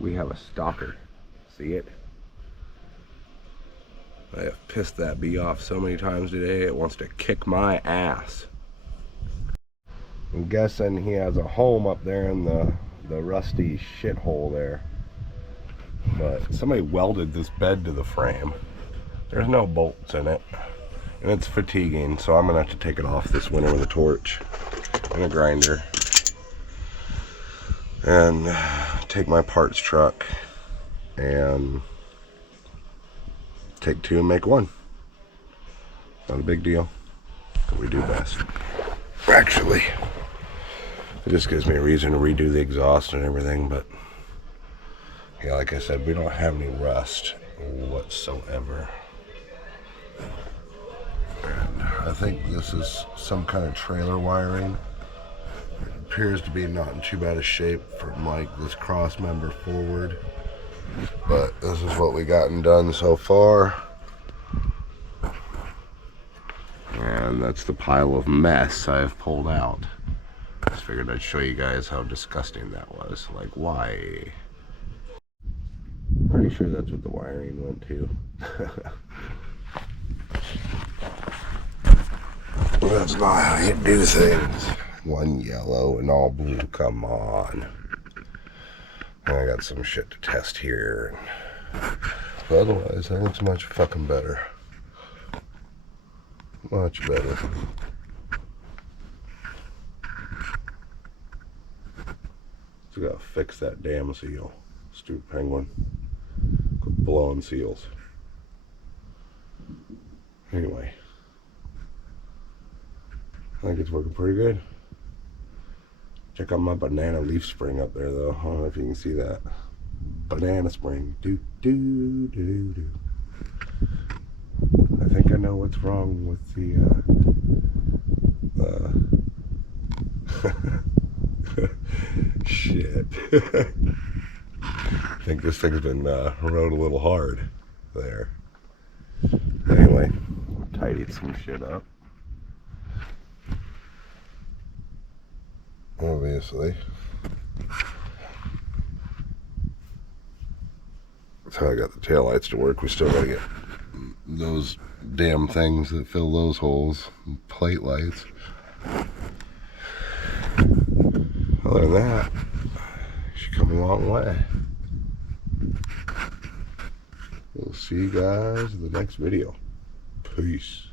we have a stalker. See it? I have pissed that bee off so many times today, it wants to kick my ass. I'm guessing he has a home up there in the rusty shithole there. But somebody welded this bed to the frame. There's no bolts in it. And it's fatiguing, so I'm gonna have to take it off this winter with a torch and a grinder. And take my parts truck and take two and make one. Not a big deal. We do best. Actually, it just gives me a reason to redo the exhaust and everything, but yeah, like I said, we don't have any rust whatsoever. And I think this is some kind of trailer wiring. It appears to be not in too bad a shape from like this cross member forward. But this is what we gotten done so far. And that's the pile of mess I've pulled out. Just figured I'd show you guys how disgusting that was. Like, why? Pretty sure that's what the wiring went to. Well, that's not how you do things. One yellow and all blue, come on. And I got some shit to test here. But otherwise, that looks much fucking better. Much better. So gotta fix that damn seal. Stupid penguin. Quit blowing seals. Anyway. I think it's working pretty good. Check out my banana leaf spring up there though. I don't know if you can see that. Banana spring. Do do do do. I think I know what's wrong with the shit. I think this thing's been rode a little hard there. Anyway, tidied some shit up. Obviously. That's how I got the taillights to work. We still gotta get those damn things that fill those holes, plate lights. Other than that, she's come a long way. We'll see you guys in the next video. Peace.